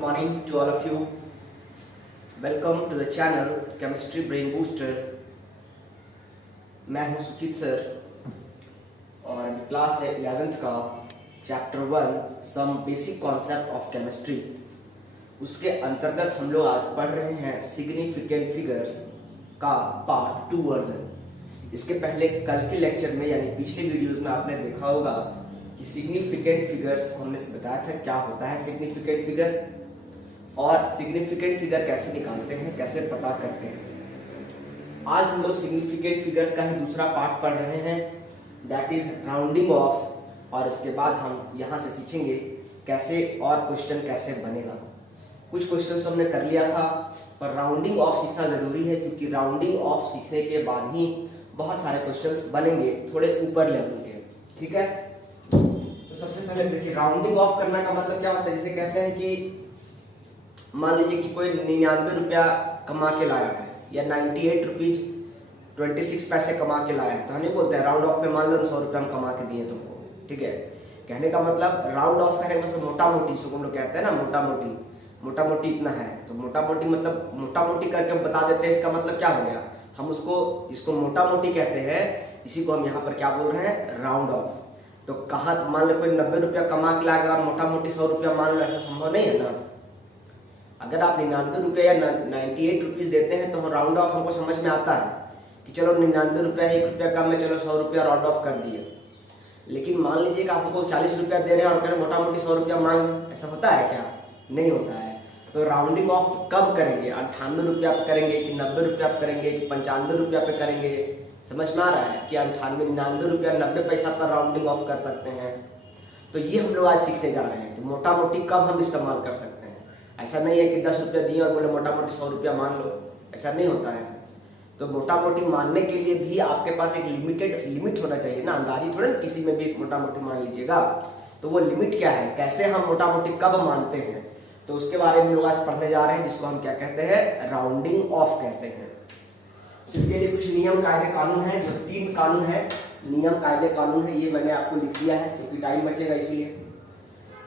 good morning to all of you. Welcome to the channel Chemistry Brain Booster. मैं हूं सुचित sir और class है 11th का chapter 1 some basic concept of chemistry. उसके अंतर्गत हम लोग आज पढ़ रहे हैं सिग्निफिकेंट फिगर्स का पार्ट 2 वर्जन। इसके पहले कल के लेक्चर में यानी पिछले वीडियोस में आपने देखा होगा कि सिग्निफिकेंट फिगर्स हमने बताया था क्या होता है सिग्निफिकेंट फिगर और सिग्निफिकेंट फिगर कैसे निकालते हैं, कैसे पता करते हैं। आज हम लोग सिग्निफिकेंट फिगर्स का ही दूसरा पार्ट पढ़ रहे हैं, दैट इज राउंडिंग ऑफ। और इसके बाद हम यहाँ से सीखेंगे कैसे और क्वेश्चन कैसे बनेगा। कुछ क्वेश्चन तो हमने कर लिया था, पर राउंडिंग ऑफ सीखना जरूरी है क्योंकि राउंडिंग ऑफ सीखने के बाद ही बहुत सारे क्वेश्चंस बनेंगे थोड़े ऊपर लेवल के। ठीक है, तो सबसे पहले देखिए राउंडिंग ऑफ करने का मतलब क्या होता है। जैसे कहते हैं कि मान लीजिए कि कोई 99 रुपया कमा के लाया है या 98 रुपीज 26 पैसे कमा के लाया है, तो हम नहीं बोलते हैं राउंड ऑफ में मान लो 100 रुपया हम कमा के दिए तुमको। ठीक है, कहने का मतलब राउंड ऑफ करने का मतलब मोटा मोटी, इसको हम लोग कहते हैं ना मोटा मोटी इतना है, तो मोटा मोटी मतलब मोटा मोटी करके हम बता देते हैं। इसका मतलब क्या हो गया, हम इसको मोटा मोटी कहते हैं, इसी को हम यहाँ पर क्या बोल रहे हैं, राउंड ऑफ। तो कहाँ मान लो कोई 90 रुपया कमा के लाएगा और मोटा मोटी 100 रुपया मान लो, ऐसा संभव नहीं है ना। अगर आप 99 रुपये या 98 रुपीज देते हैं तो राउंड ऑफ हमको समझ में आता है कि चलो 99 रुपया 1 रुपया कम है, चलो 100 रुपया राउंड ऑफ कर दिए। लेकिन मान लीजिए कि आप हमको 40 रुपया दे रहे हैं और कह रहे मोटा मोटी 100 रुपया मान लो, ऐसा होता है क्या? नहीं होता है। तो राउंडिंग ऑफ कब करेंगे, 98 रुपया पे करेंगे कि 90 रुपया पे करेंगे कि 95 रुपया पे करेंगे। समझ में आ रहा है कि 98 99 रुपया 90 पैसा पर राउंडिंग ऑफ कर सकते हैं। तो ये हम लोग आज सीखने जा रहे हैं कि मोटा मोटी कब हम इस्तेमाल कर सकते हैं। ऐसा नहीं है कि 10 रुपया दिए और बोले मोटा मोटी 100 रुपया मान लो, ऐसा नहीं होता है। तो मोटा मोटी मानने के लिए भी आपके पास एक लिमिट होना चाहिए ना, अंदाजी थोड़ा किसी में भी मोटा मोटी मान लीजिएगा। तो वो लिमिट क्या है, कैसे हम मोटा मोटी कब मानते हैं, तो उसके बारे में लोग आज पढ़ने जा रहे हैं, जिसको हम क्या कहते हैं, राउंडिंग ऑफ कहते हैं। इसके लिए कुछ नियम कायदे कानून है, जो 3 कानून है, नियम कायदे कानून है, ये मैंने आपको लिख दिया है क्योंकि टाइम बचेगा इसलिए।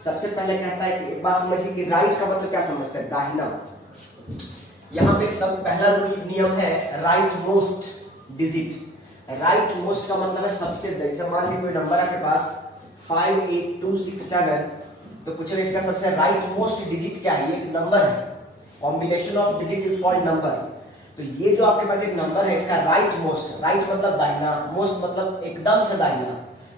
सबसे पहले कहता है कि एक बात समझिए कि राइट का मतलब क्या समझते हैं, दाहिना। यहाँ पे सब पहला नियम है right most digit. Right most का मतलब है सबसे, जैसे मान लीजिए कोई नंबर आपके पास 58267, तो पूछे इसका सबसे राइट मोस्ट डिजिट क्या है। ये एक नंबर है, combination of digit is called number. तो ये जो आपके पास एक नंबर है, इसका राइट मोस्ट, राइट मतलब दाहिना, मोस्ट मतलब एकदम से दाहिना,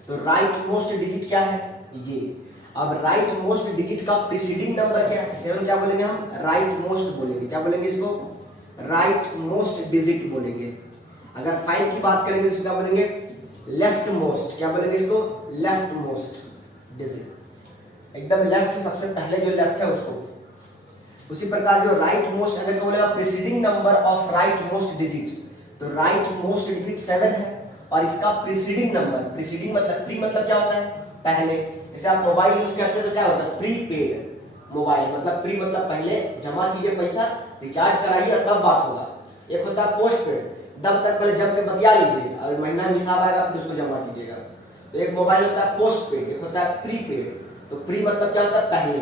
तो राइट मोस्ट डिजिट क्या है, ये। अब राइट मोस्ट डिजिट का प्रीसीडिंग नंबर क्या है, 7 क्या बोलेंगे हम, राइट मोस्ट बोलेंगे। क्या बोलेंगे इसको, राइट मोस्ट डिजिट बोलेंगे। अगर 5 की बात करेंगे तो क्या बोलेंगे, लेफ्ट मोस्ट। क्या बोलेंगे इसको, लेफ्ट मोस्ट डिजिट, एकदम लेफ्ट से सबसे पहले जो लेफ्ट है उसको। उसी प्रकार जो राइट मोस्ट, अगर बोलेगा preceding number of right most digit, तो राइट मोस्ट डिजिट 7 है और इसका प्रीसीडिंग नंबर, प्रीसीडिंग मतलब प्री मतलब क्या होता है, पहले। जैसे आप मोबाइल यूज करते हैं तो क्या होता है, प्रीपेड मोबाइल मतलब प्री मतलब पहले जमा कीजिए पैसा, रिचार्ज कराइए और तब बात होगा। एक होता है पोस्ट पेड, तब तक पहले जम के बतिया लीजिए और महीना में हिसाब आएगा फिर उसको जमा कीजिएगा। तो एक मोबाइल होता है पोस्ट पेड, एक होता है प्रीपेड। तो प्री मतलब क्या होता है, पहले।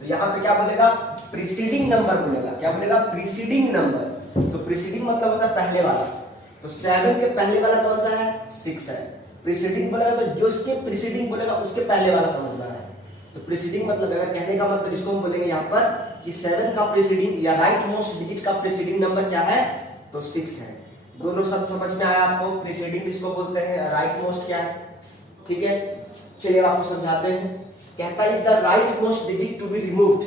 तो यहाँ पे क्या बोलेगा, प्रीसीडिंग नंबर बोलेगा। क्या बोलेगा, प्रीसीडिंग नंबर। तो प्रीसीडिंग मतलब होता है पहले वाला। तो 7 के पहले वाला कौन सा है, 6 है। प्रीसीडिंग बोलेगा तो जो इसके प्रीसीडिंग बोलेगा उसके पहले वाला समझना है। तो प्रीसीडिंग मतलब अगर कहने का मतलब इसको हम बोलेंगे यहाँ पर कि 7 का प्रीसीडिंग या राइट मोस्ट डिजिट का प्रीसीडिंग नंबर क्या है, तो 6 है। दोनों सब समझ में आया आपको। प्रीसीडिंग किसको बोलते हैं, राइट मोस्ट क्या है। ठीक है, चलिए आपको समझाते हैं। कहता है the right most digit to be removed,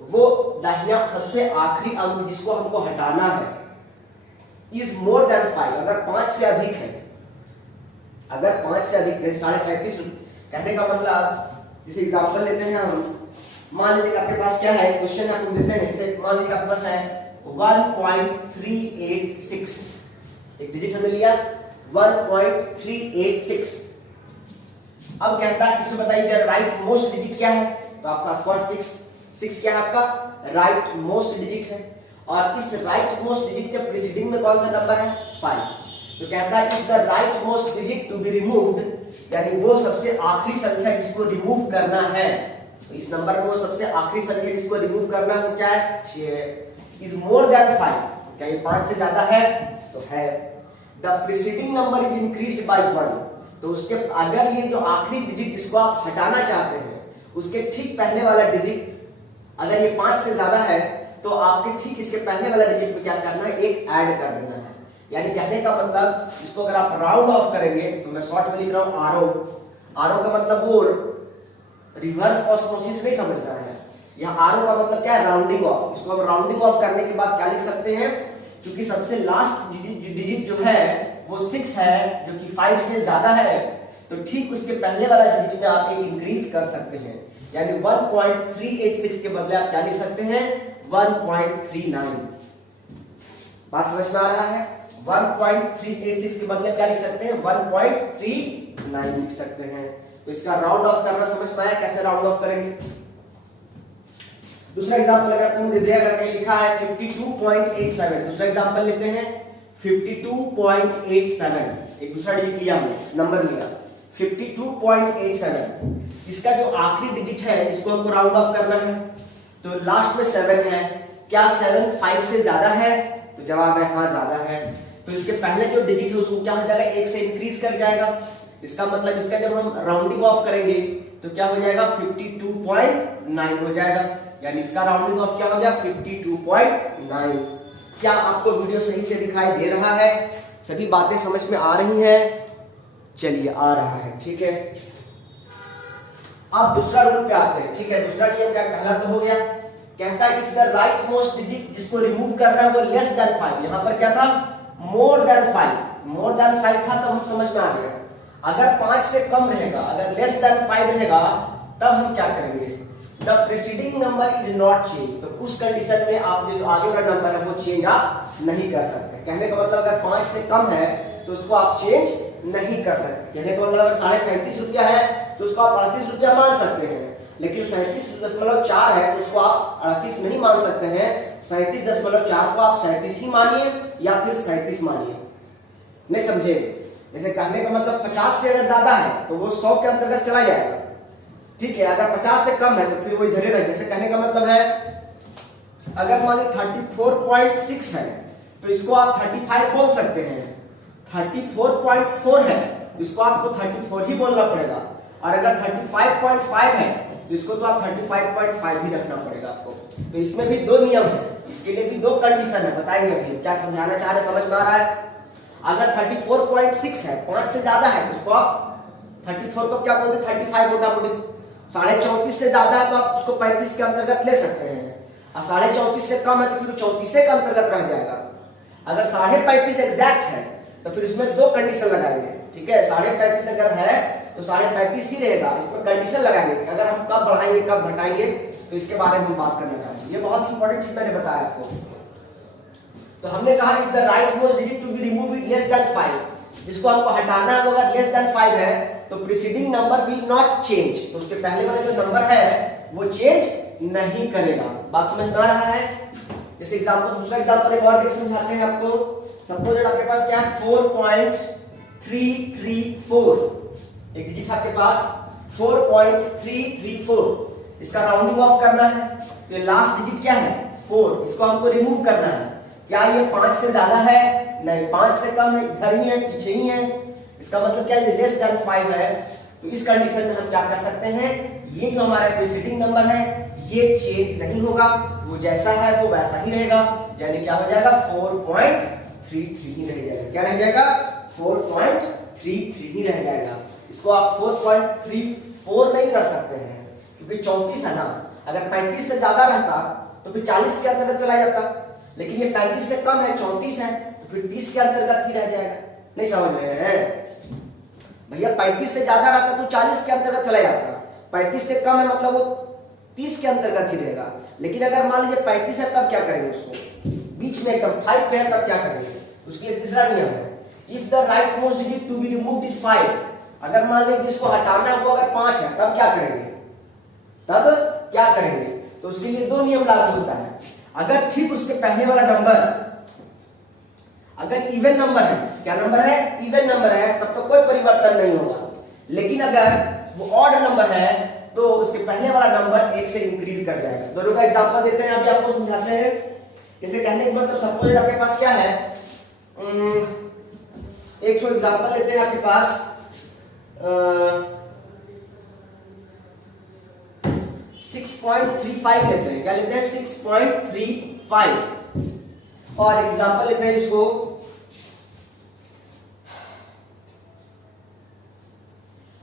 वो दाहिना सबसे आखिरी अंक जिसको हमको हटाना है, इज मोर देन 5, अगर 5 से अधिक है। अगर 5 से अधिक है, 37.5, कहने का मतलब जैसे एग्जांपल लेते हैं हम, मान लीजिए आपके पास क्या है, क्वेश्चन आपको देते हैं, जैसे मान लीजिए आपके पास है 1.386, एक डिजिट हमने लिया 1.386। अब कहता है इसमें बताइए राइट मोस्ट डिजिट क्या है, तो आपका फर्स्ट 6 क्या है, आपका राइट मोस्ट डिजिट है। और इस राइट मोस्ट डिजिट के प्रीसीडिंग में कौन सा नंबर है, 5। तो कहता है is the right most digit to be removed, यानी वो सबसे आखिरी संख्या जिसको रिमूव करना है, तो इस नंबर में वो सबसे आखिरी संख्या जिसको रिमूव करना है वो क्या है, 6 है। इज मोर देन 5, क्या ये 5 से ज्यादा है, तो है। The preceding number is increased by 1, तो उसके अगर ये जो आखिरी डिजिट जिसको आप हटाना चाहते हैं उसके ठीक पहले वाला डिजिट अगर ये 5 से ज्यादा है तो आपके ठीक इसके पहले वाला डिजिट में क्या करना है, एक ऐड कर देना है। यानी कहने का मतलब इसको अगर आप राउंड ऑफ करेंगे तो मैं शॉर्ट में लिख रहा हूं आरो। आरो का मतलब वो रिवर्स ऑस्मोसिस नहीं समझना है, यहाँ आरो का मतलब क्या है, राउंडिंग ऑफ। इसको हम राउंडिंग ऑफ करने के बाद क्या लिख सकते हैं, क्योंकि सबसे लास्ट डिजिट जो है वो 6 है जो कि 5 से ज्यादा है, तो ठीक उसके पहले वाला डिजिट में आप एक इंक्रीज कर सकते हैं। यानी 1.386 के बदले आप क्या लिख सकते हैं, 1.39। बात समझ में आ रहा है, 1.386 के बदले क्या लिख सकते हैं, 1.39 लिख सकते हैं। तो इसका राउंड ऑफ करना समझ में आया, कैसे राउंड ऑफ करेंगे। दूसरा एग्जांपल अगर तुम दे अगर कहीं लिखा है 52.87, दूसरा एग्जांपल लेते हैं 52.87, एक दूसरा डिजिट लिया हमने, नंबर लिया 52.87। इसका जो आखिरी डिजिट है इसको हमको राउंड ऑफ करना है, तो लास्ट में 7 है, क्या 7 5 से ज्यादा है, तो जवाब है हाँ ज्यादा है। तो इसके पहले जो डिजिट है उसको क्या हो जाएगा, 1 से इंक्रीज कर जाएगा। इसका मतलब इसका जब हम राउंडिंग ऑफ करेंगे तो क्या हो जाएगा, 52.9 हो जाएगा। यानी इसका राउंडिंग ऑफ क्या हो गया, 52.9। क्या आपको वीडियो सही से दिखाई दे रहा है, सभी बातें समझ में आ रही हैं? चलिए आ रहा है, ठीक है। अब दूसरा रूल पे आते हैं, ठीक है। दूसरा नियम क्या, पहला तो हो गया, कहता है if the right most digit जिसको रिमूव करना है वो लेस देन 5, यहां पर क्या था, मोर देन 5, मोर देन 5 था, तब हम समझ में आ गया। अगर 5 से कम रहेगा, अगर लेस देन 5 रहेगा, तब हम क्या करेंगे, the preceding number is not change, तो उस कंडीशन में आप जो आगे वाला नंबर है वो चेंज आप नहीं कर सकते। कहने का मतलब अगर 5 से कम है तो उसको आप चेंज नहीं कर सकते। कहने का मतलब अगर 37.5 रुपया है तो उसको आप 38 रुपया मान सकते हैं, लेकिन 37.4 है तो उसको आप 38 नहीं मान सकते हैं। 37.4 को आप 37 ही मानिए या फिर 37 मानिए, नहीं समझे। जैसे कहने का मतलब 50 से अगर ज्यादा है तो वो 100 के अंतर्गत चला जाएगा, ठीक है। अगर 50 से कम है तो फिर वो इधर ही रहे। जैसे कहने का मतलब है अगर मान लीजिए 34.6 है तो इसको आप 35 बोल सकते हैं, 34.4 है तो इसको आपको 34 ही बोलना पड़ेगा, और अगर 35.5 है तो इसको तो आप 35.5 ही रखना पड़ेगा आपको। तो इसमें भी दो नियम है, इसके लिए भी दो कंडीशन है, बताएंगे अभी क्या समझाना चाह रहे, समझ में आ रहा है। अगर 34.6 है, 5 से ज्यादा है तो उसको आप 34 को क्या बोलते हैं, 35 मोटा मोटी। 34.5 से ज्यादा है तो आप उसको 35 के अंतर्गत ले सकते हैं, और 34.5 से कम है तो फिर 34 के अंतर्गत रह जाएगा। अगर 35.5 एग्जैक्ट है तो फिर इसमें दो कंडीशन लगाएंगे, ठीक है। 35.5 अगर है तो 35.5 ही रहेगा, इसमें कंडीशन लगाएंगे कि अगर हम कब बढ़ाएंगे कब घटाएंगे, तो इसके बारे में हम बात करना चाहेंगे। ये बहुत इंपॉर्टेंट चीज मैंने बताया आपको। तो हमने कहा if the right most digit to be remove is less than 5, जिसको हमको हटाना है वो अगर लेस देन 5 है तो preceding number will not change, तो उसके पहले वाला जो नंबर है वो चेंज नहीं करेगा। बात समझ में आ रहा है। जैसे एग्जांपल, दूसरा एग्जांपल एक और देख समझाते हैं आपको। सपोज आपके पास क्या है 4.334, एक डिजिट आपके पास 4.334, इसका राउंडिंग ऑफ करना है तो लास्ट डिजिट क्या है 4, इसको हमको रिमूव करना है। क्या ये 5 से ज्यादा है, नहीं, 5 से कम है, इधर ही है, पीछे ही है। इसका मतलब क्या है लेस देन 5 है, तो इस कंडीशन में हम क्या कर सकते हैं, ये जो हमारा प्रीसीडिंग नंबर है ये चेंज नहीं होगा, वो जैसा है वो वैसा ही रहेगा। यानी क्या हो जाएगा 4.33 ही रह जाएगा। क्या रह जाएगा 4.33 ही रह जाएगा। इसको आप 4.34 नहीं कर सकते हैं क्योंकि 34 है ना, अगर 35 से ज्यादा रहता तो फिर 40 के अंतर्गत चला जाता, लेकिन ये 35 से कम है, 34 है, तो फिर 30 के अंतर्गत ही रह जाएगा। नहीं समझ रहे हैं भैया, 35 से ज्यादा रहता तो 40 के अंतर्गत चला जाता, 35 से कम है मतलब वो 30 के अंतर्गत ही रहेगा। लेकिन अगर मान लीजिए 35 है तब क्या करेंगे, उसको बीच में एकदम 5 पे है तब क्या करेंगे, उसके लिए तीसरा नियम है if the right most digit to be removed is 5, अगर मान लीजिए जिसको हटाना है वो अगर 5 है तब क्या करेंगे, तब क्या करेंगे, तो उसके लिए दो नियम लागू होता है। अगर ठीक उसके पहले वाला नंबर अगर इवन नंबर है, क्या नंबर है, इवन नंबर है, तब तो कोई परिवर्तन नहीं होगा। लेकिन अगर वो ऑड नंबर है तो उसके पहले वाला नंबर 1 से इंक्रीज कर जाएगा। दोनों का एग्जांपल देते हैं, अभी आपको समझाते हैं। जैसे कहने का मतलब सपोज आपके पास क्या है, एक तो एग्जांपल लेते हैं आपके पास 6.35 लेते हैं। क्या लेते हैं? 6.35। और एग्जांपल लेते हैं इसको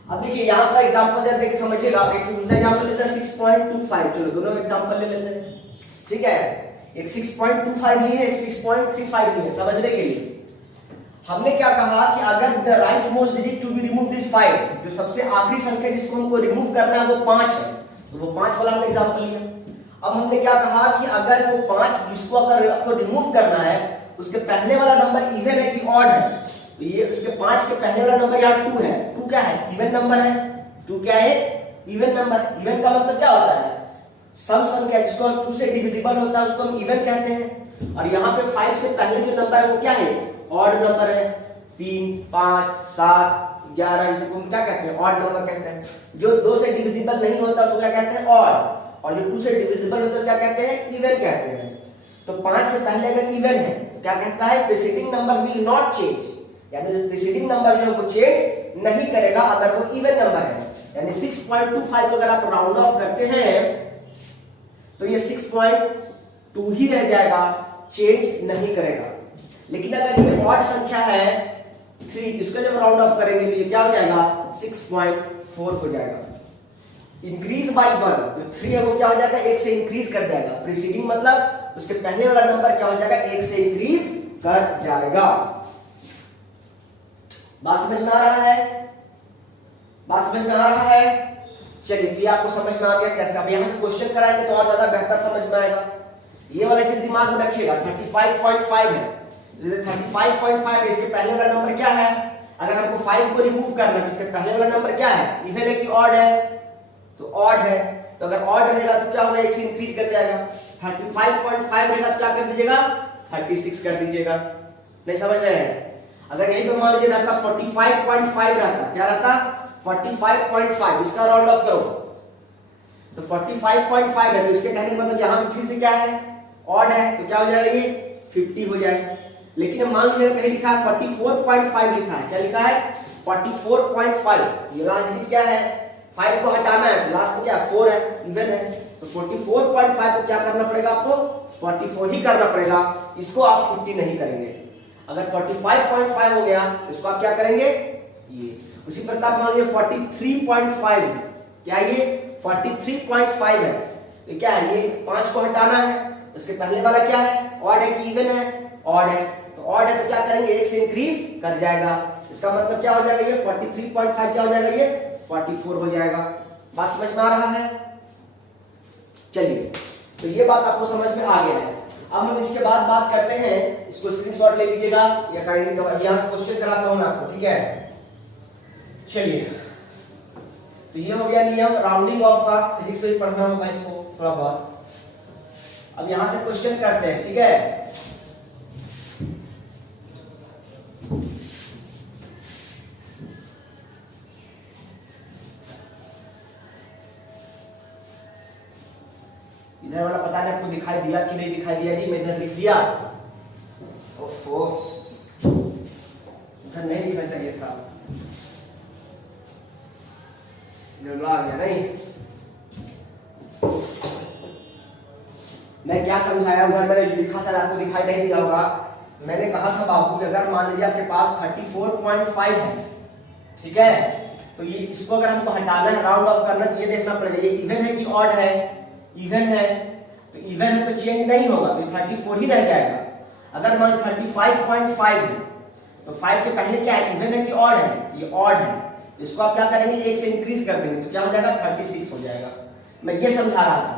अब देखिए यहां पर एग्जांपल दे देखिए समझिएगा। एक दूसरा एग्जांपल लेते हैं 6.25। चलो दोनों एग्जांपल ले लेते हैं, ठीक है। एक 6.25 ली है, एक 6.35 ली है। समझने के लिए हमने क्या कहा कि अगर the right most digit to be removed is 5, जो सबसे आखिरी संख्या जिसको हमको रिमूव करना है वो 5 है, तो वो 5 वाला हमने एग्जांपल लिया। अब हमने क्या कहा कि अगर वो 5 जिसको अगर आपको रिमूव करना है उसके पहले वाला नंबर इवन है कि ऑड है, तो ये उसके 5 के पहले वाला नंबर यहाँ 2 है। 2 क्या है? इवन नंबर है। 2 क्या है? Even number. इवन का मतलब क्या होता है? सम संख्या जिसको 2 से डिविजिबल होता है उसको हम इवन कहते हैं। और यहाँ पे 5 से पहले जो नंबर है वो क्या है? ऑड नंबर है। 3, 5, 7, 11 इसको हम क्या कहते हैं? ऑड नंबर कहते हैं। जो 2 से डिविजिबल नहीं होता उसको क्या कहते हैं? ऑड। और जो 2 से डिविजिबल होता है क्या कहते हैं? इवन कहते हैं। तो 5 से पहले अगर इवन है तो क्या कहता है? Preceding number will not change, यानी जो प्रीसीडिंग नंबर जो वो चेंज नहीं करेगा अगर वो इवन नंबर है। यानी 6.25 को अगर आप राउंड ऑफ करते हैं तो ये 6.2 ही रह जाएगा, चेंज नहीं करेगा। लेकिन अगर ये ऑड संख्या है 3, इसको जब राउंड ऑफ करेंगे तो ये क्या हो जाएगा? 6.4 हो जाएगा। इंक्रीज बाय 1, जो 3 है वो क्या हो जाएगा? 1 से इंक्रीज कर जाएगा। प्रीसीडिंग मतलब उसके पहले वाला नंबर क्या हो जाएगा? 1 से इंक्रीज कर जाएगा। बात समझ में आ रहा है? बात समझ में आ रहा है? चलिए फिर आपको समझ में आ गया कैसे। अब यहां से क्वेश्चन कराएंगे तो और ज्यादा बेहतर समझ में आएगा। ये वाला चीज दिमाग में रखिएगा। 35.5 है, 35.5 इसके पहले वाला नंबर क्या है? अगर हमको 5 को रिमूव करना है तो इसके पहले वाला नंबर क्या है? इवन है कि ऑड है? तो ऑड है। तो अगर ऑड रहेगा तो क्या होगा? 1 से इंक्रीज कर जाएगा। 35.5 रहेगा तो क्या कर दीजिएगा? 36 कर दीजिएगा। नहीं समझ रहे हैं? अगर यही पे मान लीजिए रहता 45.5 रहता, क्या रहता? 45.5, इसका राउंड ऑफ करो तो 45.5 है, तो इसके कहने का मतलब यहाँ पे फिर से क्या है? ऑड है, तो क्या हो जाएगा? ये 50 हो जाएगा। लेकिन मान लीजिए कहीं लिखा है 44.5 लिखा है, क्या लिखा है? 44.5। ये लास्ट डिजिट क्या है? 5 को हटाना है तो लास्ट में क्या? 4 है, इवन है। तो 44.5 को क्या करना पड़ेगा आपको? 44 ही करना पड़ेगा। इसको आप 50 नहीं करेंगे। अगर 45.5 हो गया तो इसको आप क्या करेंगे? ये। उसी प्रकार मान लीजिए 43.5, क्या ये 43.5 है, तो क्या है? ये 5 को हटाना है, उसके पहले वाला क्या है? ऑड है कि इवन है? ऑड है। तो ऑड है तो क्या करेंगे? 1 से इंक्रीज कर जाएगा। इसका मतलब क्या हो जाएगा? ये 43.5 क्या हो जाएगा? ये 44 हो जाएगा। बात समझ में आ रहा है? चलिए तो ये बात आपको समझ में आ गया है। अब हम इसके बाद बात करते हैं, इसको स्क्रीनशॉट ले लीजिएगा या काइंडली यहां से क्वेश्चन कराता हूं मैं आपको, ठीक है। चलिए तो ये हो गया नियम राउंडिंग ऑफ का, फिजिक्स में पढ़ना होगा इसको थोड़ा बहुत। अब यहां से क्वेश्चन करते हैं, ठीक है। इधर वाला पता नहीं आपको दिखाई दिया कि नहीं दिखाई दिया जी, मैं इधर लिख दिया। ओफो, इधर नहीं लिखना चाहिए था, आ गया नहीं। मैं क्या समझाया उधर मैंने लिखा, सर आपको दिखाई नहीं दिया होगा। मैंने कहा था बाबू कि अगर मान लीजिए आपके पास 34.5 है, ठीक है, तो ये इसको अगर हमको हटाना है, राउंड ऑफ करना, तो ये देखना पड़ेगा ये इवन है कि ऑड है। इवन है तो इवन है तो चेंज नहीं होगा, तो 34 ही रह जाएगा। अगर मान 35.5 है तो 5 के पहले क्या है? इवन है कि ऑड है? ये ऑड है। इसको आप क्या करेंगे? 1 से इंक्रीज कर देंगे तो क्या हो जाएगा? 36 हो जाएगा। मैं ये समझा रहा था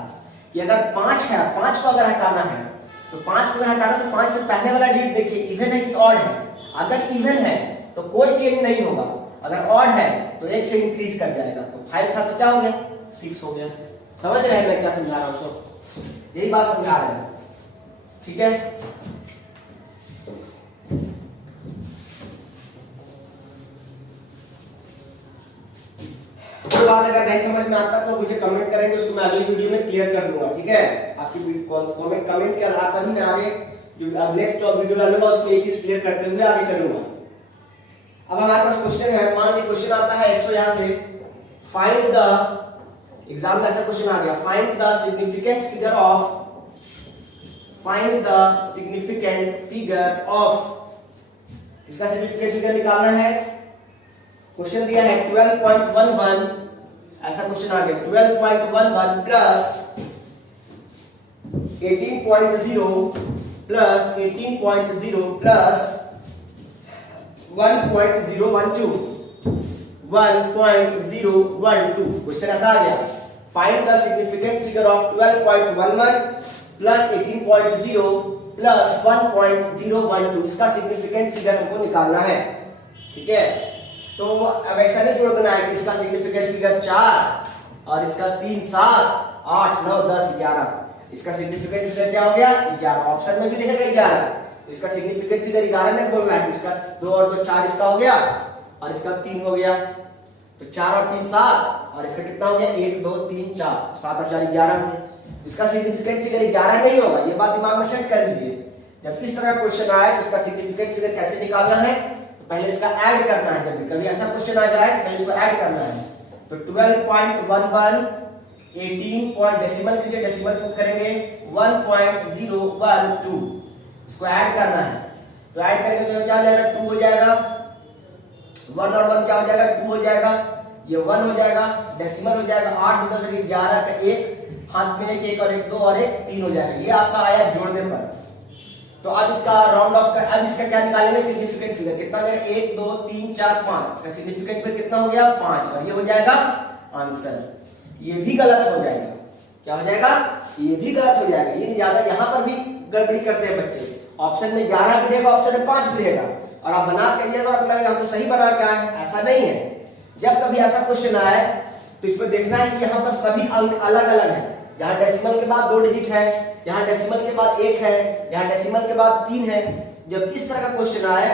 कि अगर 5 है, 5 को अगर हटाना है तो 5 को अगर हटाना तो 5 से पहले वाला डिजिट देखिए इवन है कि ऑड है? अगर इवन है तो कोई चेंज नहीं होगा, अगर ऑड है तो 1 से इंक्रीज कर जाएगा। तो 5 था तो क्या हो गया? 6 हो गया। समझ रहे हैं मैं क्या समझा रहा हूं? सब यही बात समझा रहे हैं, ठीक है। वो बात अगर नहीं समझ में आता तो मुझे कमेंट करेंगे, उसको मैं अगली वीडियो में क्लियर कर दूंगा, ठीक है। आपकी कमेंट के आधार पर ही मैं आगे जो नेक्स्ट वीडियो डालूंगा उसको एक चीज क्लियर करते हुए आगे चलूंगा। अब हमारे पास क्वेश्चन है, मान लीजिए क्वेश्चन आता है तो यहाँ से फाइंड द, एग्जाम में ऐसा क्वेश्चन आ गया, find the significant figure of, find the significant figure of, इसका सिग्निफिकेंट फिगर निकालना है। क्वेश्चन दिया है 12.11, ऐसा क्वेश्चन आ गया 12.11 प्लस 18.0 प्लस 18.0 प्लस 1.012 क्वेश्चन ऐसा आ गया, find the significant figure of 12.11 plus 18.0 plus 1.012, इसका सिग्निफिकेंट फिगर हमको निकालना है, ठीक है। तो अब ऐसा नहीं जोड़ देना है कि इसका सिग्निफिकेंट फिगर 4 और इसका 3 7 8 9 10 11, इसका सिग्निफिकेंट फिगर क्या हो गया 11, ऑप्शन में भी रहेगा 11, इसका सिग्निफिकेंट फिगर 11 नहीं बोलना है, इसका 2 और 2 4 इसका हो गया और इसका 3 हो गया, तो 4 और 3 7 और इसका कितना हो गया 1 2 3 4, 7 और 4 11 हो गया, इसका सिग्निफिकेंट फिगर 11 नहीं होगा, ये बात दिमाग में सेट कर लीजिए। जब इस तरह का क्वेश्चन आए तो इसका सिग्निफिकेंट फिगर कैसे निकालना है, तो पहले इसका ऐड करना है, जब कभी ऐसा क्वेश्चन आ जाए तो पहले इसको ऐड करना है। तो 12.11 18 पॉइंट डेसिमल लीजिए, डेसिमल को करेंगे 1.012, इसको ऐड करना है, तो ऐड करेंगे तो क्या हो जाएगा 2 हो जाएगा, 1 और 1 क्या हो जाएगा 2 हो जाएगा, ये 1 हो जाएगा, डेसिमल हो जाएगा 8 10 11 का 1 हाथ में एक और 1 2 और 1 3 हो जाएगा, ये आपका आया जोड़ने पर। तो अब इसका राउंड ऑफ कर, अब इसका क्या निकालेंगे सिग्निफिकेंट फिगर, कितना हो जाएगा 1 2 3 4 5, इसका सिग्निफिकेंट फिगर कितना हो गया 5, और ये हो जाएगा आंसर। ये भी गलत हो जाएगा, क्या हो जाएगा ये भी गलत हो जाएगा, ये ज्यादा यहाँ पर भी गड़बड़ी करते हैं बच्चे, ऑप्शन में 11 भी रहेगा, ऑप्शन में 5 भी रहेगा, और आप बना के ये तो लगेगा हम तो सही बना के आए हैं, ऐसा नहीं है। जब कभी ऐसा क्वेश्चन आए तो इसमें देखना है कि यहाँ पर सभी अंक अलग अलग है, यहाँ डेसिमल के बाद 2 डिजिट है, यहाँ डेसिमल के बाद 1 है, यहाँ डेसिमल के बाद 3 है। जब इस तरह का क्वेश्चन आए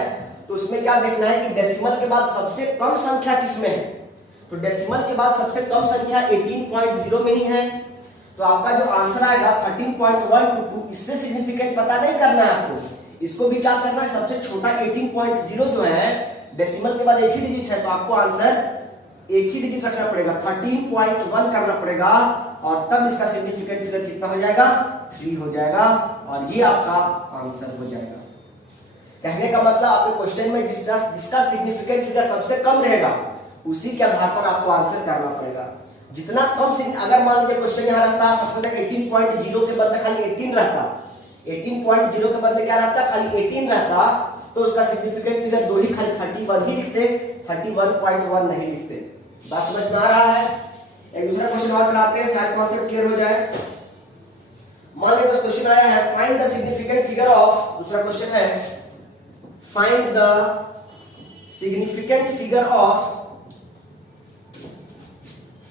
तो उसमें क्या देखना है कि डेसिमल के बाद सबसे कम संख्या किसमें है, तो डेसिमल के बाद सबसे कम संख्या 18.0 में ही है, तो आपका जो आंसर आएगा 13.122, इससे सिग्निफिकेंट पता नहीं करना है आपको, इसको भी क्या करना है सबसे छोटा 18.0 जो है डेसिमल के बाद एक ही डिजिट है, तो आपको आंसर एक ही डिजिट रखना पड़ेगा 13.1 करना पड़ेगा, और तब इसका सिग्निफिकेंट फिगर कितना हो जाएगा 3 हो जाएगा, और ये आपका आंसर हो जाएगा। कहने का मतलब आपके क्वेश्चन में जिसका सिग्निफिकेंट फिगर सबसे कम रहेगा उसी के आधार पर आपको आंसर करना पड़ेगा। जितना कम, अगर मान लीजिए क्वेश्चन यहाँ रहता सबसे पहले 18.0 के बदले खाली 18 रहता, 18.0 के बदले क्या रहता खाली 18 रहता, तो उसका सिग्निफिकेंट फिगर 2 ही खाली 31 ही लिखते, 31.1 नहीं लिखते। बात समझ में आ रहा है। एक दूसरा क्वेश्चन और बनाते हैं, शायद कॉन्सेप्ट क्लियर हो जाए। मान लीजिए क्वेश्चन आया है find the significant figure of, दूसरा क्वेश्चन है find the significant figure of,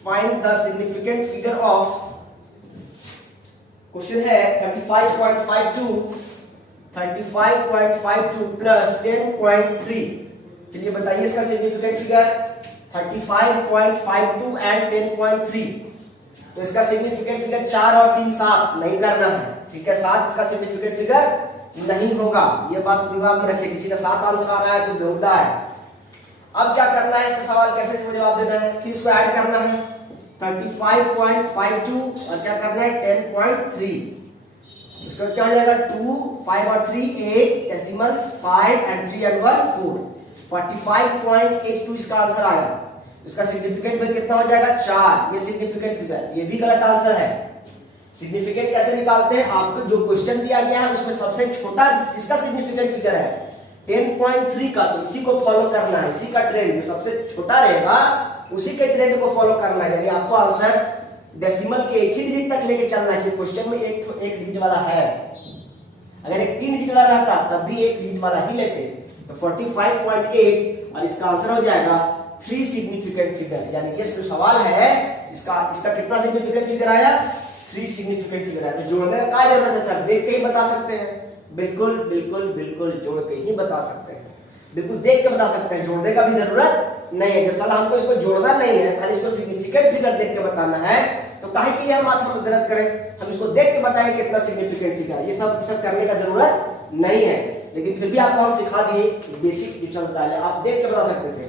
find the significant figure of, question है 35.52 प्लस 10.3, चलिए बताइए इसका सिग्निफिकेंट फिगर 35.52 एंड 10.3, तो इसका सिग्निफिकेंट फिगर 4 और 3 7 नहीं करना है, ठीक है, 7 इसका सिग्निफिकेंट फिगर नहीं होगा, ये बात दिमाग में रखिए। किसी का 7 आंसर आ रहा है तो बेहुदा है। अब क्या करना है, इसका सवाल कैसे जवाब देना है, फिर इसको ऐड करना है 35.52 और क्या करना है 10.3, इसका क्या हो जाएगा 2 5 और 3 8 डेसिमल 5 एंड 3 एंड 1 4, 45.82 इसका आंसर आया। इसका सिग्निफिकेंट फिगर कितना हो जाएगा 4, ये सिग्निफिकेंट फिगर, ये भी गलत आंसर है। सिग्निफिकेंट कैसे निकालते हैं, आपको जो क्वेश्चन दिया गया है उसमें सबसे छोटा इसका सिग्निफिकेंट फिगर है 10.3 का, तो इसी को फॉलो करना है, इसी का ट्रेंड जो सबसे छोटा रहेगा उसी के ट्रेंड को फॉलो करना है, यानी आपको आंसर डेसिमल के एक ही डिजिट तक लेके चलना है, क्योंकि क्वेश्चन में एक डिजिट वाला है, अगर एक 3 डिजिट वाला रहता तब भी एक डिजिट वाला ही लेते, तो 45.8 और इसका आंसर हो जाएगा 3 सिग्निफिकेंट फिगर, यानी ये जो सवाल है इसका कितना सिग्निफिकेंट फिगर आया 3 सिग्निफिकेंट फिगर आया। तो जोड़ने का क्या जरूरत है सर, देख के ही बता सकते हैं, बिल्कुल बिल्कुल बिल्कुल जोड़ के ही बता सकते हैं, बिल्कुल देख के बता सकते हैं, जोड़ने का भी जरूरत नहीं है। चलो हमको इसको जोड़ना नहीं है, खाली इसको बताना है तो काहे के लिए हम आज हम गलत करें, हम इसको देख के बताएं कितना सिग्निफिकेंट फिगर। ये सब करने का जरूरत नहीं है, लेकिन फिर भी आपको हम सिखा दिए बेसिक जो चलता है, आप देख के बता सकते थे।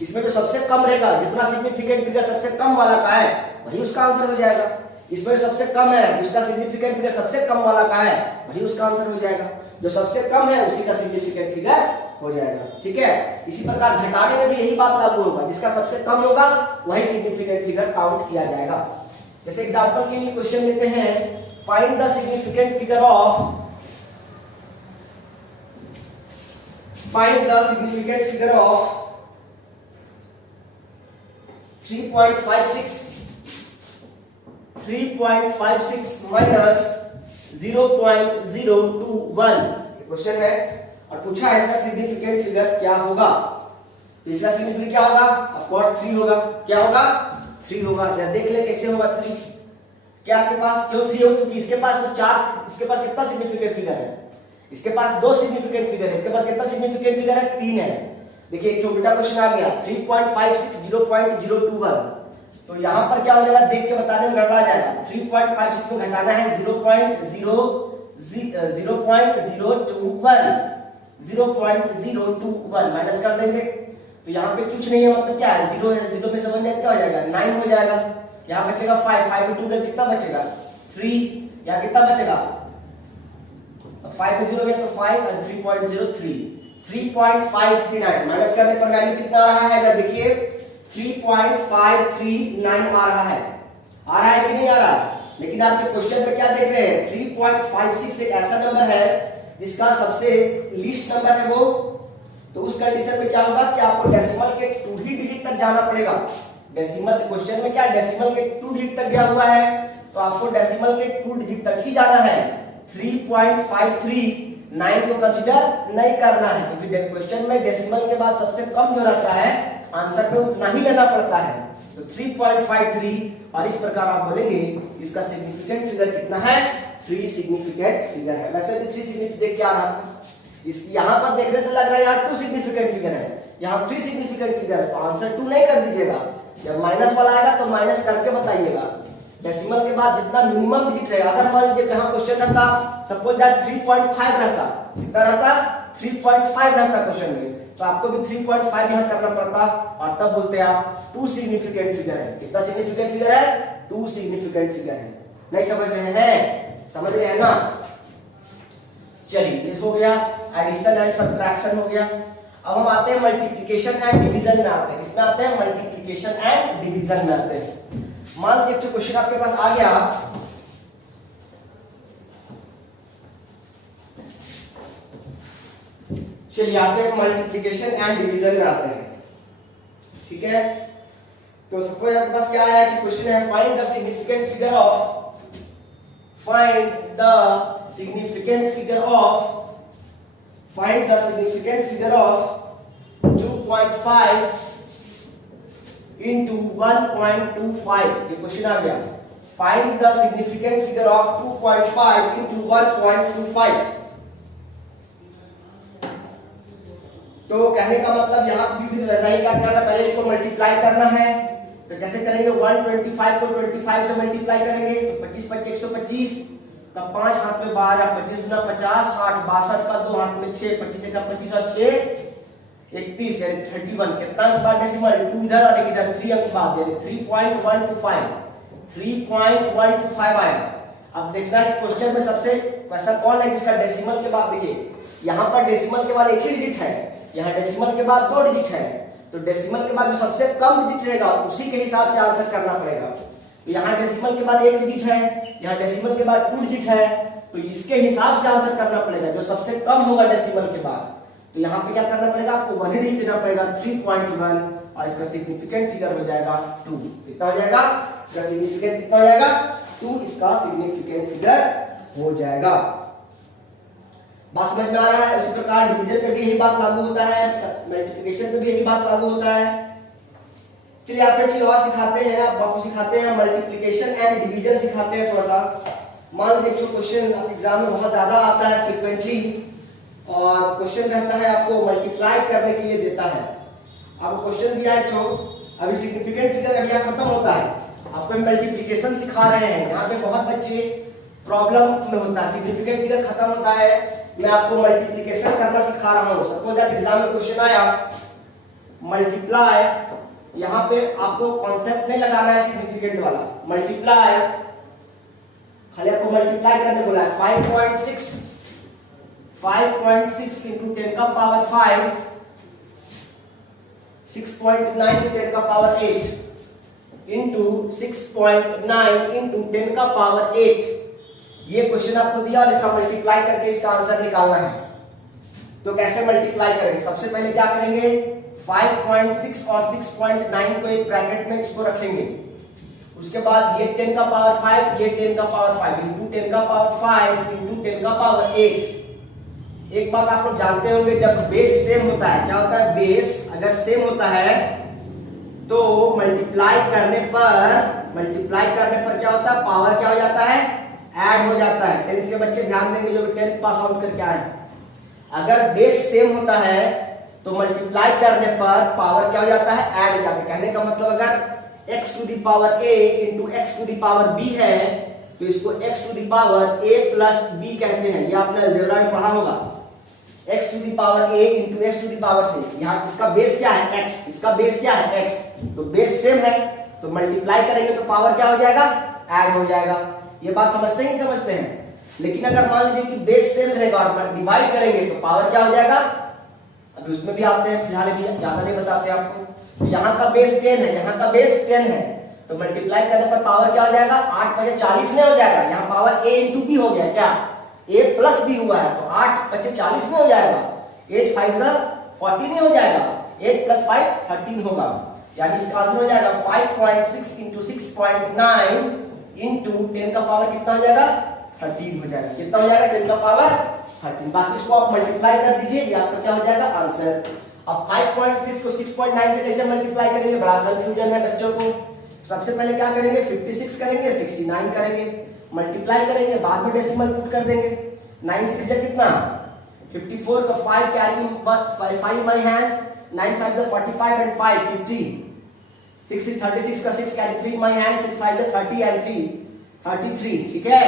इसमें जो सबसे कम रहेगा, जितना सिग्निफिकेंट फिगर सबसे कम वाला का है वही उसका आंसर हो जाएगा। इसमें जो सबसे कम है उसका सिग्निफिकेंट फिगर सबसे कम वाला का है वही उसका आंसर हो जाएगा। जो सबसे कम है उसी का सिग्निफिकेंट फिगर हो जाएगा। ठीक है, इसी प्रकार घटाने में भी यही बात लागू होगा, जिसका सबसे कम होगा वही सिग्निफिकेंट फिगर काउंट किया जाएगा। जैसे एग्जांपल के लिए क्वेश्चन लेते हैं, find the significant figure of 3.56 minus 0.021 question है और पूछा है इसका सिग्निफिकेंट फिगर क्या होगा। तो इसका सिग्निफिकेंट क्या होगा, ऑफ कोर्स 3 होगा। क्या होगा, 3 होगा। जरा देख ले कैसे होगा 3। क्या आपके पास क्यों 3 होगा, क्योंकि इसके पास तो 4, इसके पास कितना सिग्निफिकेंट फिगर है, इसके पास 2 सिग्निफिकेंट फिगर है, इसके पास कितना सिग्निफिकेंट फिगर है, 3 है। देखिए एक छोटा क्वेश्चन आ गया 3.56 0.021, तो यहाँ पर क्या हो जाएगा, देख के बताने में गड़बड़ा जाएगा। 3.56 को घटाना है 0.021 माइनस कर देंगे, तो यहाँ पे कुछ नहीं है, मतलब क्या है, 0 है, 0 में से 1 क्या हो जाएगा, 9 हो जाएगा। यहाँ बचेगा 5 में 2 गया कितना बचेगा 3, यहाँ कितना बचेगा 5 में 0 गया तो 5 और 3.03 3.539 माइनस करने पर वैल्यू कितना आ रहा है, देखिए 3.539 आ रहा है। आ रहा है कि नहीं आ रहा, लेकिन आपके क्वेश्चन में क्या देख रहे हैं, 3.56 एक ऐसा नंबर है जिसका सबसे लीस्ट नंबर है वो, तो उस कंडीशन में क्या होगा कि आपको डेसिमल के 2 ही डिजिट तक जाना पड़ेगा। डेसिमल क्वेश्चन में क्या डेसिमल के 2 डिजिट तक गया हुआ है, तो आपको डेसिमल के 2 डिजिट तक ही जाना है। 3.539 को कंसीडर नहीं करना है, क्योंकि क्वेश्चन में डेसिमल के बाद सबसे कम जो रहता है आंसर में उतना ही लेना पड़ता है। तो 3.53 और इस प्रकार आप बोलेंगे इसका सिग्निफिकेंट फिगर कितना है, 3 सिग्निफिकेंट फिगर है। वैसे भी 3 सिग्निफिकेंट देख के आ रहा था, इस यहाँ पर देखने से लग रहा है यार 2 सिग्निफिकेंट फिगर है, यहाँ 3 सिग्निफिकेंट फिगर है, तो आंसर 2 नहीं कर दीजिएगा। जब माइनस वाला आएगा तो माइनस करके बताइएगा। डेसिमल के बाद जितना मिनिमम डिजिट रहेगा, अगर मान लीजिए यहाँ क्वेश्चन रहता सपोज दैट 3.5 रहता, कितना रहता 3.5 रहता क्वेश्चन में, तो आपको भी 3.5 यहाँ करना पड़ता और तब बोलते हैं आप 2 सिग्निफिकेंट फिगर है। कितना सिग्निफिकेंट फिगर है, 2 सिग्निफिकेंट फिगर है। नहीं समझ रहे हैं, समझ रहे हैं ना। चलिए ये हो गया, एडिशन एंड सब्ट्रैक्शन हो गया। अब हम आते हैं मल्टीप्लिकेशन एंड डिवीजन में आते हैं। इसमें आते हैं मल्टीप्लिकेशन एंड डिवीजन में आते हैं। मान लीजिए क्वेश्चन आपके पास आ गया, चलिए आते हैं मल्टीप्लिकेशन एंड डिवीजन में आते हैं। ठीक है, तो सपोज आपके पास क्या आया कि क्वेश्चन है find the significant figure of 2.5 into 1.25। ये क्वेश्चन आ गया, find the significant figure of 2.5 into 1.25। तो कहने का मतलब यहाँ भी वैसा ही करना है, पहले इसको मल्टीप्लाई करना है। तो कैसे करेंगे, 125 को 25 से मल्टीप्लाई करेंगे तो 25 25 125 का 5 हाथ में 12, 25 गुना 50 60, 62 का 2 हाथ में 6, 25 का 25 और 6 31 यानी 31। कितना अंक बाद डेसिमल 2 इधर और एक इधर, 3 अंक बाद यानी 3.125 आएगा। अब देखना है क्वेश्चन में सबसे ऐसा कौन है जिसका डेसिमल के बाद, देखिए यहाँ पर डेसिमल के बाद एक ही डिजिट है, यहाँ डेसिमल के बाद 2 डिजिट है, तो डेसिमल के बाद जो सबसे कम डिजिट रहेगा उसी के हिसाब से आंसर करना पड़ेगा। तो यहाँ डेसिमल के बाद 1 डिजिट है, यहाँ डेसिमल के बाद 2 डिजिट है, तो इसके हिसाब से आंसर करना पड़ेगा जो सबसे कम होगा डेसिमल के बाद। तो यहाँ पे क्या करना पड़ेगा, आपको 1 डिजिट लेना पड़ेगा 3.1 और इसका सिग्निफिकेंट फिगर हो जाएगा 2। कितना हो जाएगा, इसका सिग्निफिकेंट कितना हो जाएगा 2, इसका सिग्निफिकेंट फिगर हो जाएगा। बात समझ में आ रहा है। उसी प्रकार डिवीजन पे भी यही बात लागू होता है, मल्टीप्लिकेशन पे भी यही बात लागू होता है। चलिए आपको एक चीज और सिखाते हैं, आपको सिखाते हैं मल्टीप्लिकेशन एंड डिवीजन सिखाते हैं थोड़ा सा। मान लीजिए क्वेश्चन आप एग्जाम में बहुत ज्यादा आता है फ्रीक्वेंटली, और क्वेश्चन रहता है आपको मल्टीप्लाई करने के लिए देता है। आपको क्वेश्चन दिया है जो अभी सिग्निफिकेंट फिगर अभी यहाँ खत्म होता है, आपको आपको मल्टीप्लिकेशन सिखा रहे हैं। यहाँ पे बहुत बच्चे प्रॉब्लम में होता है, सिग्निफिकेंट फिगर खत्म होता है, मैं आपको मल्टीप्लिकेशन करना सिखा रहा हूँ। सपोज दैट एग्जाम में क्वेश्चन आया मल्टीप्लाई, यहाँ पे आपको कॉन्सेप्ट नहीं लगाना है सिग्निफिकेंट वाला, मल्टीप्लाई, खाली आपको मल्टीप्लाई करने बोला है। 5.6 इंटू 10 का पावर 5, 6.9 10 का पावर 8 इंटू 6.9 इंटू 10 का पावर 8। ये क्वेश्चन आपको दिया और इसका मल्टीप्लाई करके इसका आंसर निकालना है। तो कैसे मल्टीप्लाई करेंगे? सबसे पहले क्या करेंगे, 5.6 और 6.9 को एक ब्रैकेट में इसको रखेंगे। उसके बाद ये 10 का पावर 5, ये 10 का पावर 5 इंटू 10 का पावर 5 इंटू 10 का पावर 8। एक बात आप लोग जानते होंगे, जब बेस सेम होता है, क्या होता है, बेस अगर सेम होता है तो मल्टीप्लाई करने पर क्या होता है, पावर क्या हो जाता है, ऐड हो जाता है। 10th के बच्चे ध्यान देंगे जो 10th पास आउट करके आए। अगर बेस सेम होता है तो मल्टीप्लाई करने पर पावर क्या हो जाता है, ऐड हो जाता है। कहने का मतलब अगर x to the power a into x to the power b है तो इसको x to the power a plus b कहते हैं। ये आपने अलजेब्रा में पढ़ा होगा, x to the power a into x to the power c। यहाँ इसका बेस क्या है, x, इसका बेस क्या है, x, तो बेस सेम है तो मल्टीप्लाई करेंगे तो पावर क्या हो जाएगा, ऐड हो जाएगा। ये बात समझते हैं, नहीं समझते हैं? लेकिन अगर मान लीजिए कि बेस सेम रहेगा और डिवाइड करेंगे तो पावर क्या हो जाएगा, अभी उसमें भी आते हैं, फिलहाल भी ज्यादा नहीं बताते आपको। तो यहाँ का बेस 10 है, यहाँ का बेस 10 है, तो मल्टीप्लाई करने पर पावर क्या हो जाएगा, 8 5 40 नहीं हो जाएगा, यहाँ पावर a इंटू b हो गया, क्या a प्लस b हुआ है तो 8 5 40 नहीं हो जाएगा, 8 5 40 नहीं हो जाएगा, 8 प्लस 5 13 होगा। यानी इसका आंसर हो जाएगा 5.6 इंटू 6.9 इंटू 10 का पावर कितना हो जाएगा, 13 हो जाएगा। कितना हो जाएगा, 10 का पावर 13। बाकी इसको आप मल्टीप्लाई कर दीजिए, ये आपका क्या हो जाएगा, आंसर। अब 5.6 को 6.9 से कैसे मल्टीप्लाई करेंगे, बड़ा कंफ्यूजन है बच्चों को। सबसे पहले क्या करेंगे, 56 करेंगे, 69 करेंगे, मल्टीप्लाई करेंगे, बाद में डेसिमल पुट कर देंगे। 9 6 जा कितना, 54 का 5 कैरी 5 माय हैंड, 9 5 जा 45 एंड 5 50, 6 6 36 का 6 कैरी 3 माय हैंड, 6 5 जा 30 एंड 3 33, ठीक है।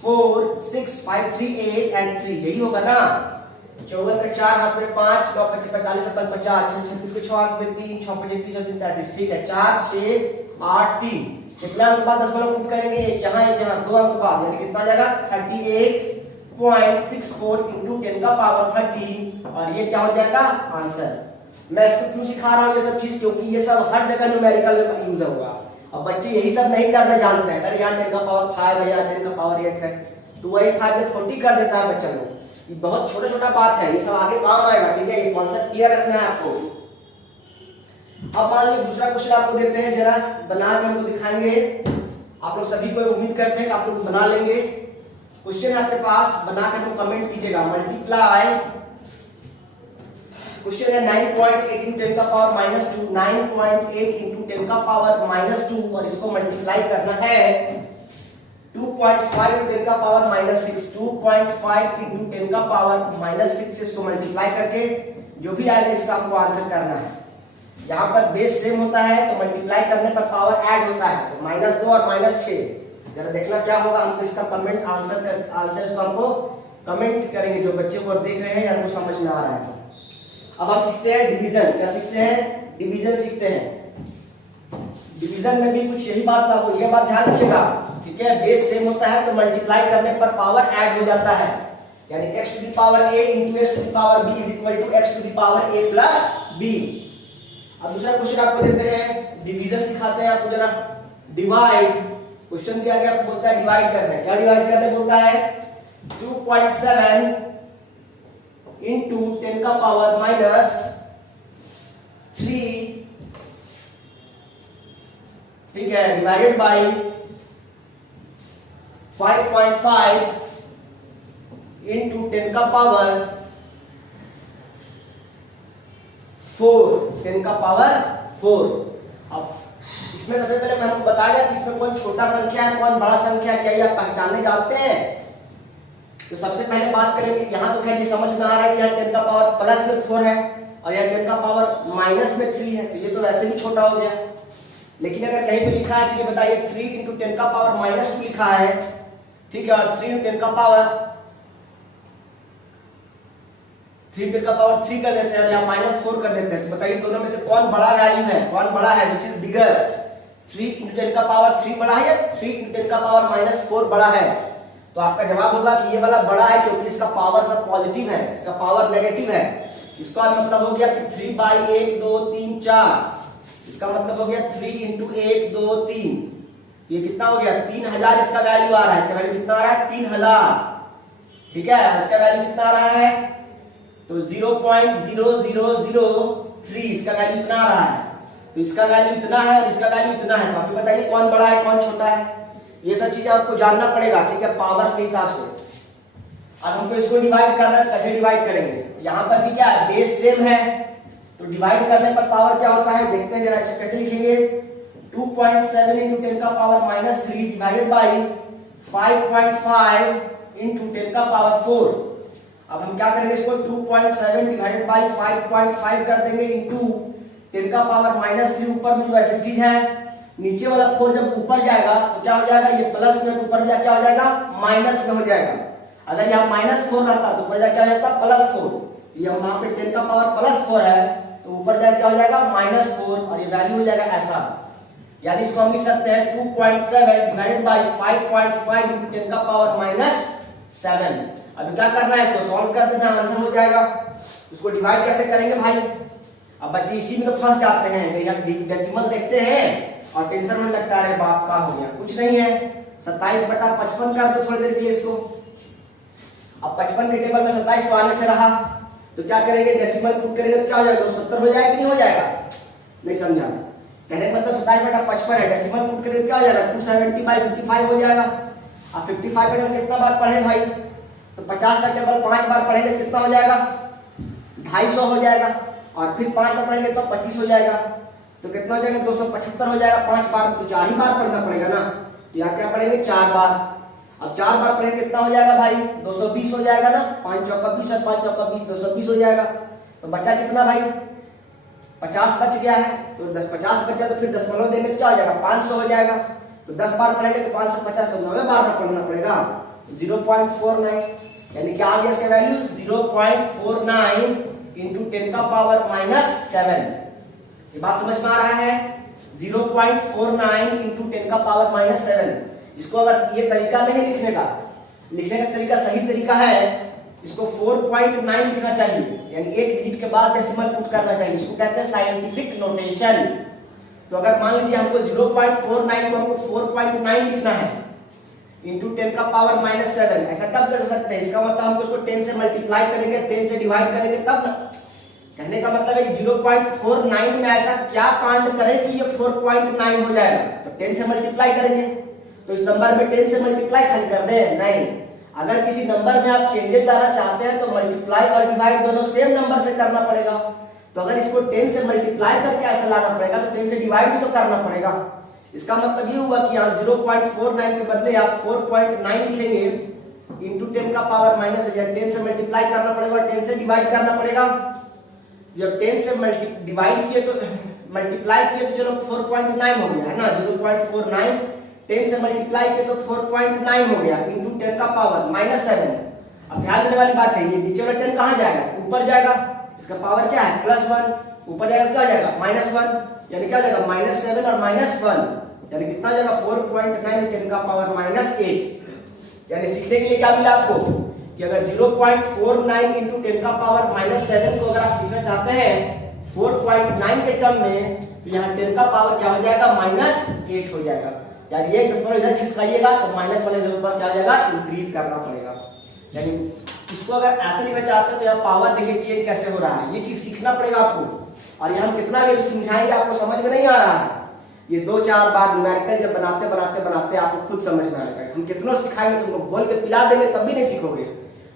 4 6 5 3 8 एंड 3, यही होगा ना। 54 का 4 हाथ में 5, 9 25 45 57 50, 36 को 6 हाथ में 3, 6 25 30 33, ठीक है। 4 6 8 3, कितना अंक बाद दशमलव पुट करेंगे, एक यहाँ एक यहाँ, 2 अंक बाद, यानी कितना आ जाएगा 38.64 इंटू 10 का पावर 30, और ये क्या हो जाएगा, आंसर। मैं इसको क्यों सिखा रहा हूँ ये सब चीज, क्योंकि ये सब हर जगह न्यूमेरिकल में यूज होगा। अब बच्चे यही सब नहीं करना जानते हैं, अरे यार 10 का पावर 5 है, यार 10 का पावर 8 है, 2 8 5 में 40 कर देता है बच्चा लोग। ये बहुत छोटा छोटा बात है, ये सब आगे काम आएगा, ठीक है। ये कॉन्सेप्ट क्लियर रखना है आपको। अब मान लीजिए दूसरा क्वेश्चन आपको देते हैं, जरा बना के हमको दिखाएंगे। आप लोग सभी को उम्मीद करते हैं कि आप लोग बना लेंगे। क्वेश्चन है आपके पास, बना के हमको कमेंट कीजिएगा। मल्टीप्लाई, क्वेश्चन है 9.8 इंटू 10 का पावर -2, 9.8 इंटू 10 का पावर -2, और इसको मल्टीप्लाई करना है 2.5 इंटू 10 का पावर -6, 2.5 इंटू 10 का पावर -6 से इसको मल्टीप्लाई करके जो भी आएगा इसका आपको आंसर करना है। यहाँ पर बेस सेम होता है तो मल्टीप्लाई करने पर पावर ऐड होता है, तो -2 और -6, जरा देखना क्या होगा। हमको इसका कमेंट आंसर इसको हमको कमेंट करेंगे, जो बच्चे को देख रहे हैं या उनको समझ में आ रहा है तो। अब हम सीखते हैं डिवीजन। क्या सीखते हैं, डिवीजन सीखते हैं। डिवीजन में भी कुछ यही बात लागू, ये बात ध्यान रखिएगा, ठीक है। बेस सेम होता है तो मल्टीप्लाई करने पर पावर ऐड हो जाता है, यानी x to the power a into x to the power b is equal to x to the power a plus b। अब दूसरा क्वेश्चन आपको देते हैं, डिवीजन सिखाते हैं आपको। जरा डिवाइड, क्वेश्चन दिया गया, बोलता है डिवाइड करना है। क्या डिवाइड करने बोलता है, 2.7 इंटू 10 का पावर -3, ठीक है, डिवाइडेड बाई 5.5 इंटू 10 का पावर 4, 10 का पावर 4। अब इसमें सबसे पहले मैं आपको बताया कि इसमें कौन छोटा संख्या है कौन बड़ा संख्या है, क्या ये आप पहचानने जानते हैं? तो सबसे पहले बात करेंगे, यहाँ तो खैर ये समझ में आ रहा है कि यहाँ 10 का पावर प्लस में 4 है और यहाँ 10 का पावर माइनस में 3 है, तो ये तो वैसे ही छोटा हो गया। लेकिन अगर कहीं पे लिखा है, चलिए बताइए 3 इंटू 10 का पावर -2 लिखा है, ठीक है, और 3 इंटू 10 का पावर 3 कर देते हैं या -4 कर देते हैं, तो बताइए दोनों में से कौन बड़ा वैल्यू है, कौन बड़ा है, विच इज बिगर? 3 इंटू 10 का पावर 3 बड़ा है या 3 इंटू 10 का पावर -4 बड़ा है? तो आपका जवाब होगा कि ये वाला बड़ा है, क्योंकि इसका पावर सब पॉजिटिव है, इसका पावर नेगेटिव है। इसका मतलब हो गया कि 3 बाई 1 2 3 4, इसका मतलब हो गया 3 इंटू 1 2 3, ये कितना हो गया 3000 इसका वैल्यू आ रहा है। इसका वैल्यू कितना आ रहा है 3000, ठीक है। इसका वैल्यू कितना आ रहा है तो 0.0003 इसका वैल्यू इतना आ रहा है। तो इसका वैल्यू इतना है और इसका वैल्यू इतना है। तो आप बताइए कौन बड़ा है कौन छोटा है, ये सब चीजें आपको जानना पड़ेगा, ठीक है, पावर के हिसाब से। अब हमको इसको डिवाइड करना है, कैसे डिवाइड करेंगे? यहाँ पर भी क्या है, बेस सेम है, तो डिवाइड करने पर पावर क्या होता है देखते हैं जरा, कैसे लिखेंगे। 2.7 इंटू 10 का पावर -3 डिवाइडेड बाई 5.5 इंटू 10 का पावर 4। अब हम क्या करेंगे, इसको 2.7 डिवाइडेड बाई 5.5 कर देंगे इंटू 10 का पावर -3, ऊपर में जो ऐसी चीज है, नीचे वाला 4 जब ऊपर जाएगा तो क्या हो जाएगा, ये प्लस में, ऊपर में क्या हो जाएगा माइनस में हो जाएगा। अगर यहाँ -4 रहता तो ऊपर जाके क्या हो जाता +4, ये वहां पे 10 का पावर +4 है, तो ऊपर जाके क्या हो जाएगा -4, और ये वैल्यू हो जाएगा ऐसा। यानी इसको हम लिख सकते हैं 2.7 डिवाइडेड बाई 5.5 इंटू 10 का पावर -7। अब क्या करना है, इसको सॉल्व कर देना, आंसर हो जाएगा। उसको डिवाइड कैसे करेंगे भाई? अब बच्चे इसी में तो फंस जाते हैं, डेसिमल देखते हैं और टेंशन होने लगता है, अरे बाप का हो गया, कुछ नहीं है, 27/55 कर दो थोड़ी देर के लिए इसको। अब 55 के टेबल में 27 तो आने से रहा, तो क्या करेंगे, डेसिमल पुट करेंगे तो क्या हो जाएगा, 70 हो जाएगा कि नहीं हो जाएगा? नहीं समझा, कहने का मतलब 27/55 है, डेसिमल पुट करेंगे क्या हो जाएगा, 270/55 हो जाएगा। अब 55 में हम कितना बार पढ़े भाई, तो 50 का टेबल 5 बार पढ़ेंगे कितना हो जाएगा, 250 हो जाएगा, और फिर 5 बार पढ़ेंगे तो 25 हो जाएगा, तो कितना हो जाएगा 275 हो जाएगा। 5 बार तो 4 ही बार पढ़ना पड़ेगा ना, यहाँ क्या पढ़ेंगे 4 बार। अब 4 बार पढ़ेंगे कितना हो जाएगा भाई, 220 हो जाएगा ना, 5 चौका 20 और 5 चौका 20, 220 हो जाएगा। तो बचा कितना भाई, 50 बच गया है, तो 50 बचा तो फिर दशमलव देंगे तो क्या हो जाएगा 500 हो जाएगा। तो 10 बार पढ़ेंगे तो 550 9 बार में पढ़ना पड़ेगा, 0.49, यानी क्या आ गया इसका वैल्यू 0.49 इंटू 10 का पावर -7। ये बात समझ में आ रहा है, 0.49 इंटू 10 का पावर -7। इसको अगर ये तरीका नहीं लिखने का तरीका सही तरीका है, इसको 4.9 लिखना चाहिए, यानी एक डिजिट के बाद डेसिमल पुट करना चाहिए, इसको कहते हैं साइंटिफिक नोटेशन। तो अगर मान लीजिए हमको 0.49 को हमको 4.9 लिखना है इंटू 10 का पावर -7, ऐसा कब कर सकते हैं, इसका मतलब हमको इसको 10 से मल्टीप्लाई करेंगे, 10 से डिवाइड करेंगे तब ना। कहने का मतलब है कि 0.49 में ऐसा क्या कांड करें कि ये 4.9 हो जाएगा, तो 10 से मल्टीप्लाई करेंगे। तो इस नंबर में 10 से मल्टीप्लाई खाली कर दे, नहीं, अगर किसी नंबर में आप चेंजेस लाना चाहते हैं तो मल्टीप्लाई और डिवाइड दोनों सेम नंबर से करना पड़ेगा। तो अगर इसको 10 से मल्टीप्लाई करके ऐसा लाना पड़ेगा तो 10 से डिवाइड भी तो करना पड़ेगा। इसका मतलब ये हुआ कि यहाँ 0.49 के बदले आप 4.9 लिखेंगे इंटू 10 का पावर -10 से मल्टीप्लाई करना पड़ेगा और 10 से डिवाइड करना पड़ेगा। जब 10 से डिवाइड किए तो मल्टीप्लाई किए तो चलो 4.9 हो गया है ना, 0.49 10 से मल्टीप्लाई किए तो 4.9 हो गया इंटू 10 का पावर -7। अब ध्यान देने वाली बात है, ये नीचे वाला 10 कहाँ जाएगा, ऊपर जाएगा, इसका पावर क्या है +1, ऊपर जाएगा तो क्या जाएगा -1, यानी क्या जाएगा -7 और -1, यानी कितना जाएगा 4.9 10 का पावर -8। यानी सीखने के लिए क्या मिला आपको कि अगर 0.49 इंटू 10 का पावर -7 को अगर आप लिखना चाहते हैं 4.9 के टर्म में, तो यहाँ 10 का पावर क्या हो जाएगा -8 हो जाएगा। यानी एक दशमलव इधर खिसकाइएगा तो माइनस वाले ऊपर क्या हो जाएगा इंक्रीज करना पड़ेगा। यानी इसको अगर ऐसे लिखना चाहते हो तो यहाँ पावर देखिए चेंज कैसे हो रहा है, ये चीज सीखना पड़ेगा आपको। और ये हम कितना भी समझाएंगे आपको समझ में नहीं आ रहा है, ये 2-4 बार न्यूमेरिकल जब बनाते आपको खुद समझ में आएगा। हम कितना सिखाएंगे, तुमको घोल के पिला देंगे तब भी नहीं सीखोगे।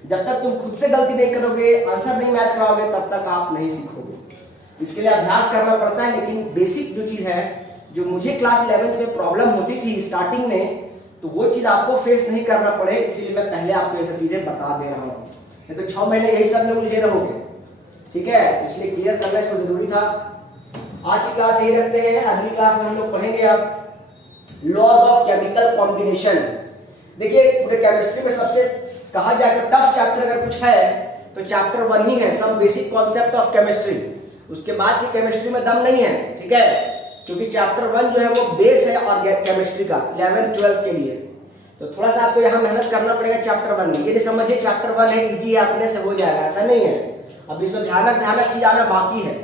जब तक तुम खुद से गलती नहीं करोगे, आंसर नहीं मैच कराओगे, तब तक आप नहीं सीखोगे। इसके लिए अभ्यास करना पड़ता है। लेकिन बेसिक जो चीज है, जो मुझे क्लास 11th में प्रॉब्लम होती थी स्टार्टिंग में, तो वो चीज आपको फेस नहीं करना पड़े, इसलिए मैं पहले आपको ये सब चीजें बता दे रहा हूँ। नहीं तो 6 महीने यही सब में उलझे रहोगे, ठीक है। इसलिए क्लियर करना इसको जरूरी था। आज की क्लास यही रखते हैं। अगली क्लास में हम लोग पढ़ेंगे अब लॉज ऑफ केमिकल कॉम्बिनेशन। देखिए पूरे केमिस्ट्री में सबसे कहा जाए तो टफ चैप्टर अगर कुछ है तो चैप्टर 1 ही है, some basic concept of chemistry. उसके बाद की केमिस्ट्री में दम नहीं है, ठीक है, क्योंकि चैप्टर 1 जो है वो बेस है और केमिस्ट्री का 11th 12th के लिए। तो थोड़ा सा आपको यहाँ मेहनत करना पड़ेगा चैप्टर 1 में। ये नहीं समझिए चैप्टर 1 है इजी है अपने से हो जाएगा, ऐसा नहीं है। अब इसमें भयानक चीज आना बाकी है,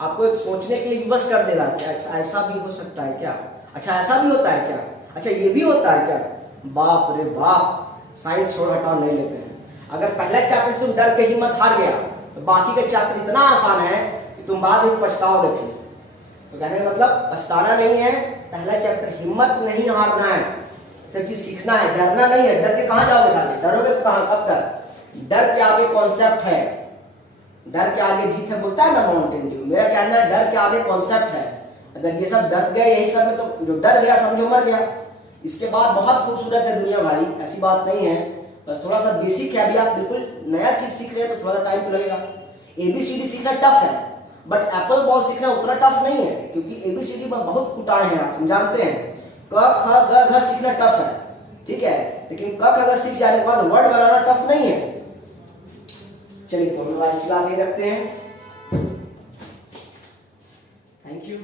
आपको एक सोचने के लिए विवश कर देगा कि ऐसा भी हो सकता है क्या, अच्छा ऐसा भी होता है क्या, अच्छा ये भी होता है क्या, बाप रे बाप। साइंस छोड़ हटाओ नहीं लेते हैं। अगर पहले चैप्टर से तुम डर के हिम्मत हार गया तो बाकी का चैप्टर इतना आसान है कि तुम बाद में पछताओगे फिर। तो कहने का मतलब पछताना नहीं है, पहला चैप्टर हिम्मत नहीं हारना है, सब चीज सीखना है, डरना नहीं है। डर के कहां जाओगे साले, डरोगे तो कहां, कब तक। डर के आगे कॉन्सेप्ट है, डर के आगे जीत है बोलता है ना माउंटेन ड्यू। मेरा कहना है डर के आगे कॉन्सेप्ट है। अगर ये सब डर गए यही सब में तो जो डर गया समझो मर गया। इसके बाद बहुत खूबसूरत है दुनिया भाई, ऐसी बात नहीं है, बस थोड़ा सा बेसिक है। अभी आप बिल्कुल नया चीज सीख रहे हैं तो थोड़ा सा टाइम तो लगेगा। एबीसीडी सीखना टफ है, बट एप्पल बॉल सीखना उतना टफ नहीं है, क्योंकि एबीसीडी में बहुत कुटाए हैं आप, हम जानते हैं। क ख ग घ सीखना टफ है, ठीक है, लेकिन क ख ग सीख जाने के बाद वर्ड बनाना टफ नहीं है। चलिए तो हम क्लास ये रखते हैं। Thank you.